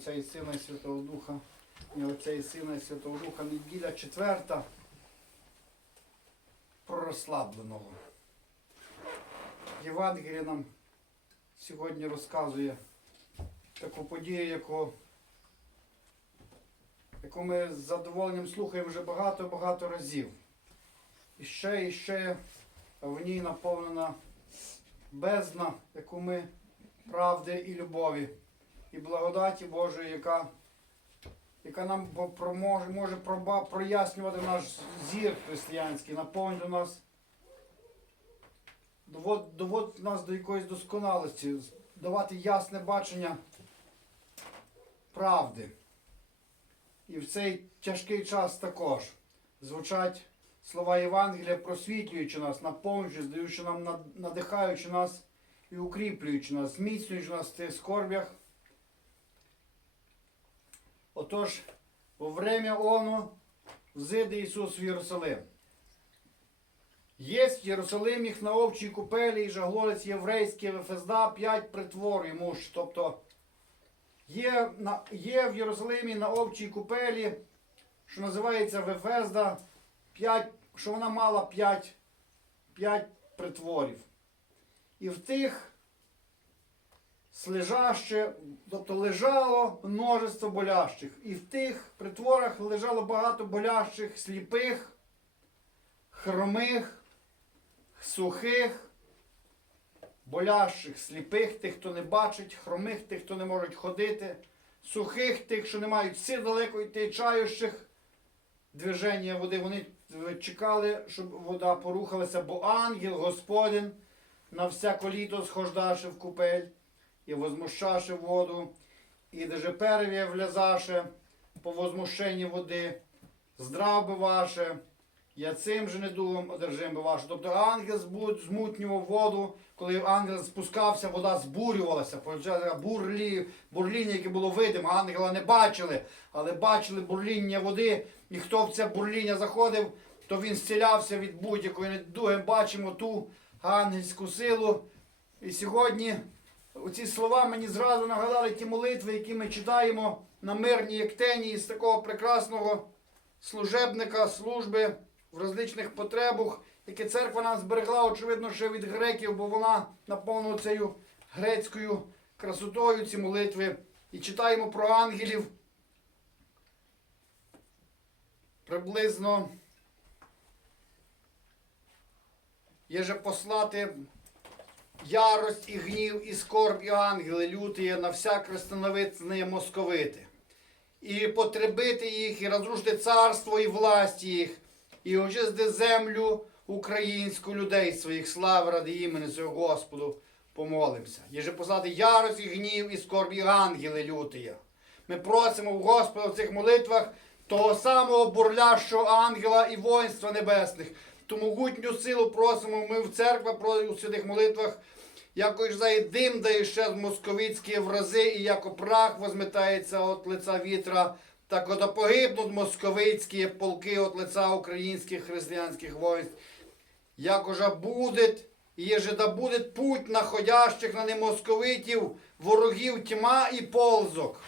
Отця і Сина і Святого Духа, і Отця і Сина і Святого Духа, неділя четверта про розслабленого. Євангеліє нам сьогодні розказує таку подію, яку, яку ми з задоволенням слухаємо вже багато-багато разів. І ще, і ще в ній наповнена бездна, яку ми правди і любові, і благодаті Божої, яка, яка нам по- може, прояснювати наш зір християнський, наповнювати нас, довод- нас до якоїсь досконалості, давати ясне бачення правди. І в цей тяжкий час також звучать слова Євангелія, просвітлюючи нас, наповнюючи, здаючи нам, надихаючи нас і укріплюючи нас, зміцнюючи нас в тих скорбях. Отож, во время оно взиде Ісус в Єрусалим. Єсть в Єрусалиміх на овчій купелі і жаглорець єврейський Вефезда п'ять притвор йому ж. Тобто є, на, є в Єрусалимі на овчій купелі, що називається Вефезда, п'ять, що вона мала п'ять притворів. І в тих слежаще, тобто лежало множество болящих. І в тих притворах лежало багато болящих, сліпих, хромих, сухих, болящих, сліпих, тих, хто не бачить, хромих, тих, хто не можуть ходити, сухих, тих, що не мають сил далеко йти, чаючих движення води. Вони чекали, щоб вода порухалася, бо ангел Господень на всяко літо схождаше в купель і возмущаше воду, і даже первє влязаше по возмущенні води, здрав би ваше, я цим же недугом одержим би ваше. Тобто ангел змутнював воду, коли ангел спускався, вода збурювалася. Бурлі, бурління, яке було видимо, ангела не бачили, але бачили бурління води, і хто в це бурління заходив, то він зцілявся від будь-якої недуги. Бачимо ту ангельську силу. І сьогодні оці слова мені зразу нагадали ті молитви, які ми читаємо на мирній єктені з такого прекрасного служебника служби в розличних потребах, яке церква нам зберегла, очевидно, ще від греків, бо вона наповнена цією грецькою красотою ці молитви. І читаємо про ангелів. Приблизно є же послати ярость і гнів, і скорб, і ангели лютые на всяк розстановитне московити, і потребити їх, і розрушити царство і власть їх, і очисти землю українську людей своїх слав ради імені свого Господу помолимося. Єже послати ярость і гнів, і скорб, і ангели лютые. Ми просимо в Господа в цих молитвах того самого бурлящого ангела і воїнства небесних. Ту могутню силу просимо ми в церква про у святих молитвах, якось зає дим, да іще московицькі врази, і яко прах возметається от лица вітра, так от погибнуть московицькі полки от лица українських християнських воїнств. Як уже буде, і да буде путь находящих на ним московитів, ворогів тьма і ползок.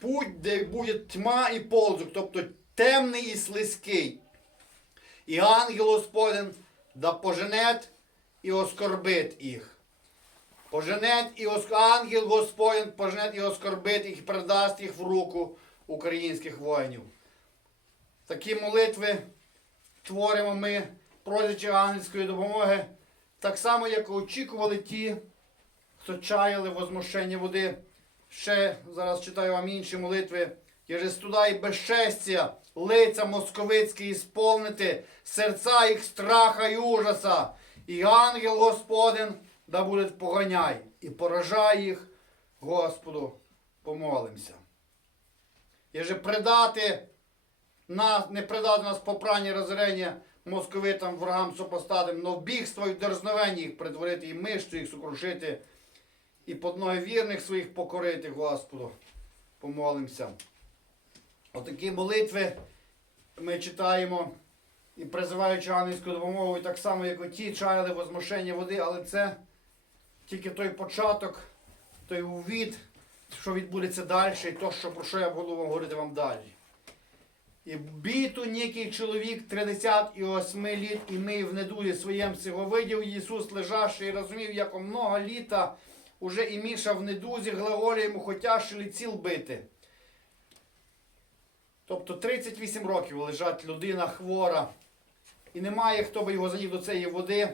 Путь, де буде тьма і ползок, тобто темний і слизький. І ангел Господен да поженет і оскорбить їх. Поженет і оск... ангел Господен поженет і оскорбить їх, і передасть їх в руку українських воїнів. Такі молитви творимо ми, просячи ангельської допомоги, так само, як очікували ті, хто чаяли возмущення води. Ще зараз читаю вам інші молитви. Єже студа і безчестя, лиця московицькі ісполнити, серця їх страха і ужаса. І ангел Господен да буде поганяй, і поражай їх, Господу, помолимся. Єже предати нас, не предати нас попрані розорення московитам, ворогам супостатам, но в бігство і дерзновення їх притворити, і мишцю їх сокрушити, і под ноги вірних своїх покорити, Господу. Помолимося. Отакі молитви ми читаємо і призиваючи ангельську допомогу, і так само, як оті чаяли возмушення води, але це тільки той початок, той увід що відбудеться далі, і то, що, про що я буду вам говорити вам далі. І біту некий чоловік 38 літ, і ми в недуді своєм цього видів, Ісус лежавши і розумів, як много літа уже і Міша в недузі, глаголі йому хотяши ліціл бити. Тобто 38 років лежать людина хвора, і немає, хто би його занів до цієї води.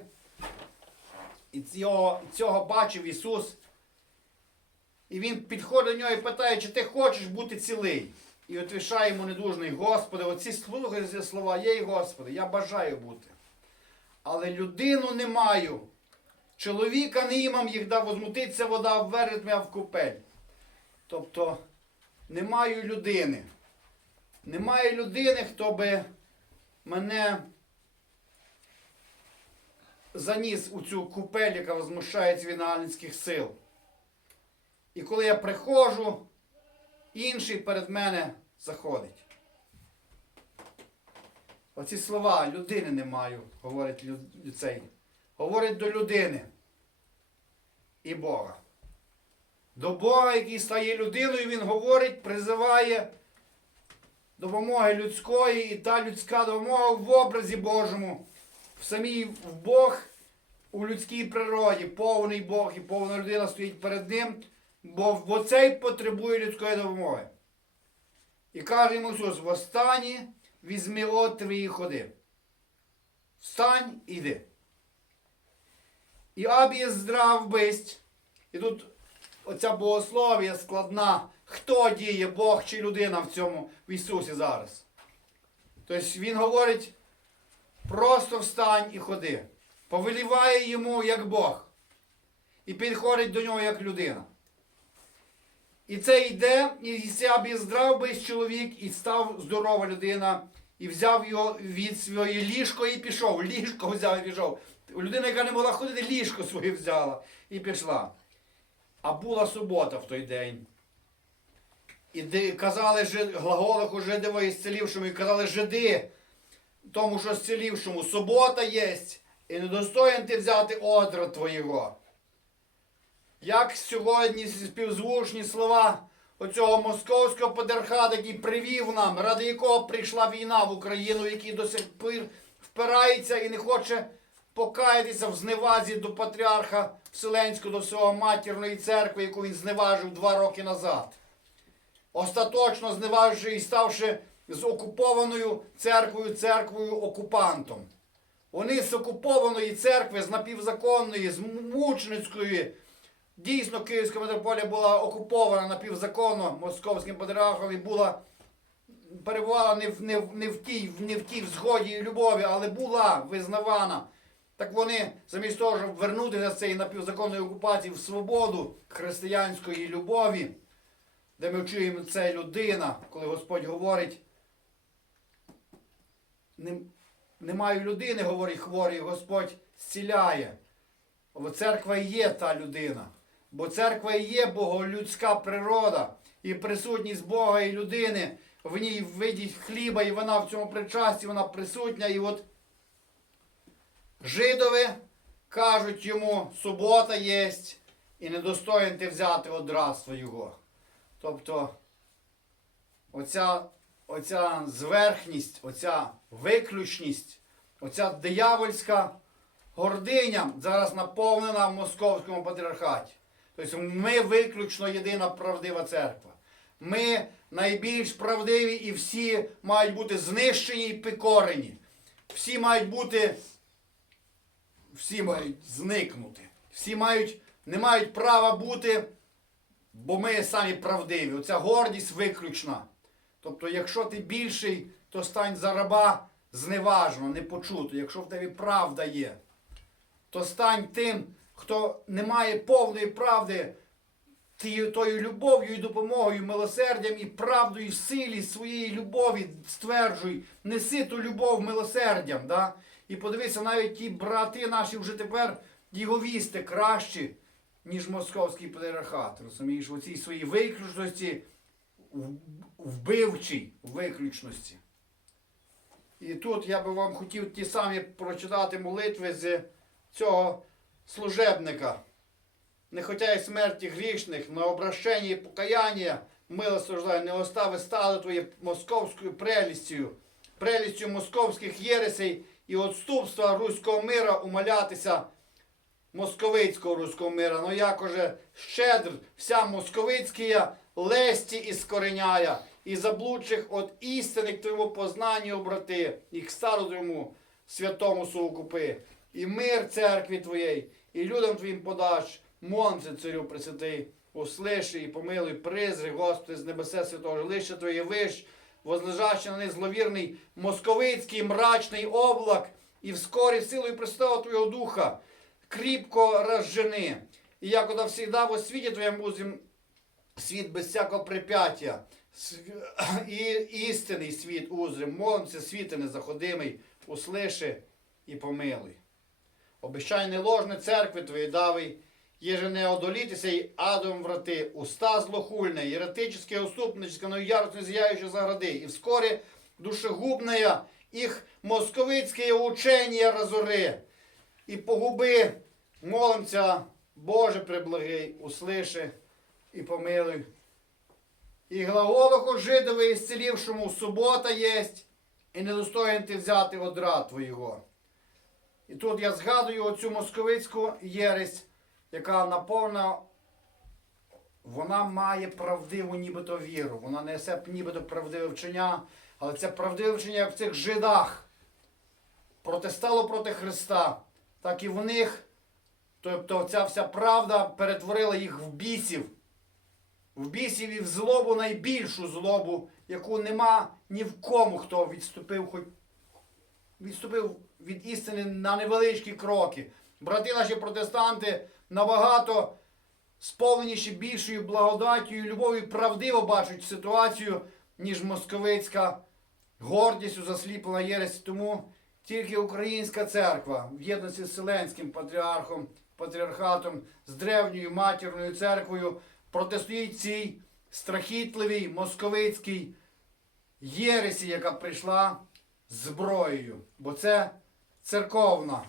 І цього, цього бачив Ісус. І він підходить до нього і питає, чи ти хочеш бути цілий? І отвішає йому недужний, Господи, оці слухай слова, єй Господи, я бажаю бути. Але людину не маю. Чоловіка не імам їх дав возмутиться вода, ввернуть мене в купель. Тобто не маю людини. Немає людини, хто би мене заніс у цю купель, яка возмущається від нагалінських сил. І коли я приходжу, інший перед мене заходить. Оці слова людини не маю, говорить цей. Говорить до людини і Бога. До Бога, який стає людиною, він говорить, призиває допомоги людської, і та людська допомога в образі Божому, в самій в Бог у людській природі, повний Бог і повна людина стоїть перед ним, бо, бо цей потребує людської допомоги. І каже йому Ісус, востані візьми от твої ходи. Встань, іди. І абі здрав бисть. І тут оця богослов'я складна. Хто діє, Бог чи людина в цьому в Ісусі зараз? Тобто Він говорить, просто встань і ходи. Повеліває йому як Бог. І підходить до нього як людина. І це йде, і сябі здрав би чоловік, і став здорова людина, і взяв його від своєї ліжко і пішов. Ліжко взяв і пішов. Людина, яка не могла ходити, ліжко своє взяла і пішла. А була субота в той день. І казали жид, глаголиху жидово і зцілівшому, і казали жиди, тому що зцілівшому, субота єсть, і недостоїн ти взяти одра твоєго. Як сьогодні співзвучні слова оцього московського патріархата, який привів нам, ради якого прийшла війна в Україну, який до сих пір впирається і не хоче покаятися в зневазі до патріарха Вселенського, до всього матірної церкви, яку він зневажив два роки назад. Остаточно зневаживши і ставши з окупованою церквою, церквою окупантом. Вони з окупованої церкви, з напівзаконної, з мученицької, Дійсно, Київська митрополія була окупована напівзаконно московським патріархом і була перебувала не в, не, не, в тій, не в тій згоді і любові, але була визнавана. Так вони, замість того, щоб вернутися з цієї напівзаконної окупації в свободу християнської любові, де ми чуємо це людина, коли Господь говорить, немає людини, говорить хворий, Господь зціляє. Бо церква і є та людина. Бо церква і є боголюдська природа і присутність Бога і людини в ній в виді хліба, і вона в цьому причасті, вона присутня. І от жидові кажуть йому, субота єсть, і недостоїн ти взяти одразу його. Тобто оця, оця зверхність, оця виключність, оця диявольська гординя зараз наповнена в московському патріархаті. Тобто ми виключно єдина правдива церква. Ми найбільш правдиві і всі мають бути знищені і підкорені. Всі мають бути, всі мають зникнути. Всі мають, не мають права бути, бо ми самі правдиві. Оця гордість виключна. Тобто, якщо ти більший, то стань за раба зневажно, не почуто. Якщо в тебе правда є то стань тим, хто не має повної правди, тією тою любов'ю і допомогою, милосердям і правдою, і силі своєї любові стверджуй, неси ту любов милосердям. Да? І подивися, навіть ті брати наші вже тепер діговісти кращі, ніж московський патріархат. Розумієш, у цій своїй виключності, вбивчій виключності. І тут я би вам хотів ті самі прочитати молитви з цього служебника не й смерті грішних, на обращення і покаяння, милосердя, не остави стали твоє московською прелістю, прелістю московських єресей і отступства руського мира умолятися московицького руського мира. Ну якоже щедр вся московицька лесті іскореняя, і заблудших от істини к твоєму познанню обрати, і к стару твоєму святому совокупи, і мир церкві твоєї, і людям твоїм подаш, монце царю пресвятий, услиши і помилуй призри, Господи, з небесе святого жилища Твоє виш, возлежащий на них зловірний московицький мрачний облак, і вскорі силою Престого Твого Духа, кріпко розжени, і як ода всегда во світі Твоєму узім світ без всякого прип'яття, і істинний світ узрим, молимся, світи незаходимий, услиши і помилуй. Обіщай не ложне церкви твої давий, єже не одолітися й адом врати, уста злохульне, еретическое, уступническое, но яростно зияющее загради, и вскоре душегубная их московицькие учення разори, і погуби, молимся, Боже преблагий, услиши і помилуй. І глаголоху жидове, ісцелившому субота єсть, і недостоїн ти взяти одра твоєго. І тут я згадую оцю московицьку єресь, яка наповна, вона має правдиву нібито віру. Вона несе нібито правдиве вчення, але це правдиве вчення, як в цих жидах. Протистало проти Христа, так і в них. Тобто ця вся правда перетворила їх в бісів. В бісів і в злобу найбільшу злобу, яку нема ні в кому, хто відступив хоч відступив від істини на невеличкі кроки. Брати наші протестанти набагато сповненіші більшою благодаттю і любов'ю правдиво бачать ситуацію, ніж московицька гордістю засліплена єресь. Тому тільки українська церква в єдності з Вселенським патріархом, патріархатом, з древньою матірною церквою протистоїть цій страхітливій московицькій єресі, яка прийшла зброєю. Бо це церковна,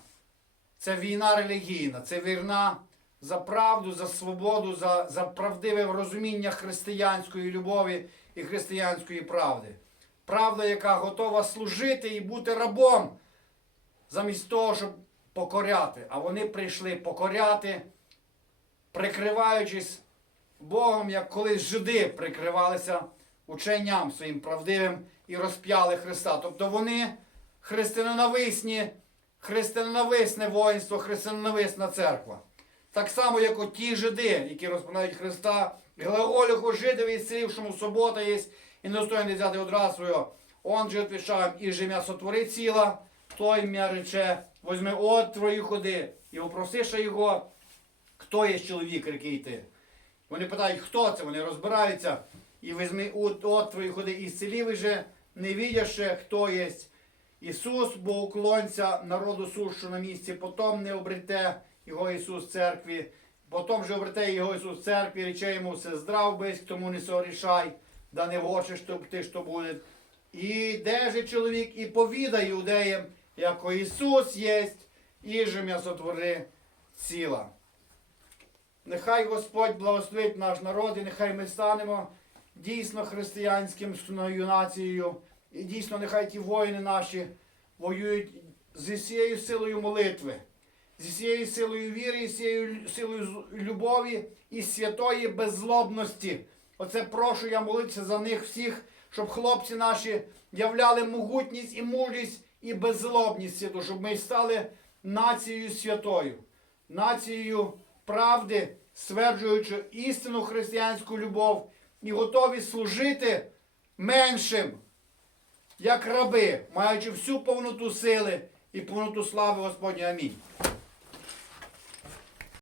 це війна релігійна, це війна за правду, за свободу, за, за правдиве розуміння християнської любові і християнської правди. Правда, яка готова служити і бути рабом, замість того, щоб покоряти. А вони прийшли покоряти, прикриваючись Богом, як колись жиди прикривалися ученням своїм правдивим і розп'яли Христа. Тобто вони християнонависні, християнонависне воїнство, християнонависна церква. Так само, як от ті жиди, які розпинають Христа, глаголюху жидові, сілівшому субота є, і не взяти одразу свого. Он же відвічає, і же м'я сотвори ціла, той м'я рече, возьми от твої ходи, і опросише його, хто є чоловік, який ти. Вони питають, хто це, вони розбираються, і візьми от, от твої ходи, і зцілів же, не видяше, хто є. Ісус, бо уклонця народу сушу на місці, потом не обрете його Ісус в церкві, потом же обрете його Ісус в церкві, рече йому все здрав бись, тому не сорішай, да не щоб ти що буде. І де же чоловік і повіда іудеям, яко Ісус єсть, і же м'я сотвори ціла. Нехай Господь благословить наш народ, і нехай ми станемо дійсно християнським нацією. І дійсно, нехай ті воїни наші воюють зі всією силою молитви, зі всією силою віри, і всією силою любові і святої беззлобності. Оце прошу я молитися за них всіх, щоб хлопці наші являли могутність і мужність і беззлобність святу, щоб ми стали нацією святою, нацією правди, стверджуючи істинну християнську любов і готові служити меншим, як раби, маючи всю повноту сили і повноту слави Господня. Амінь.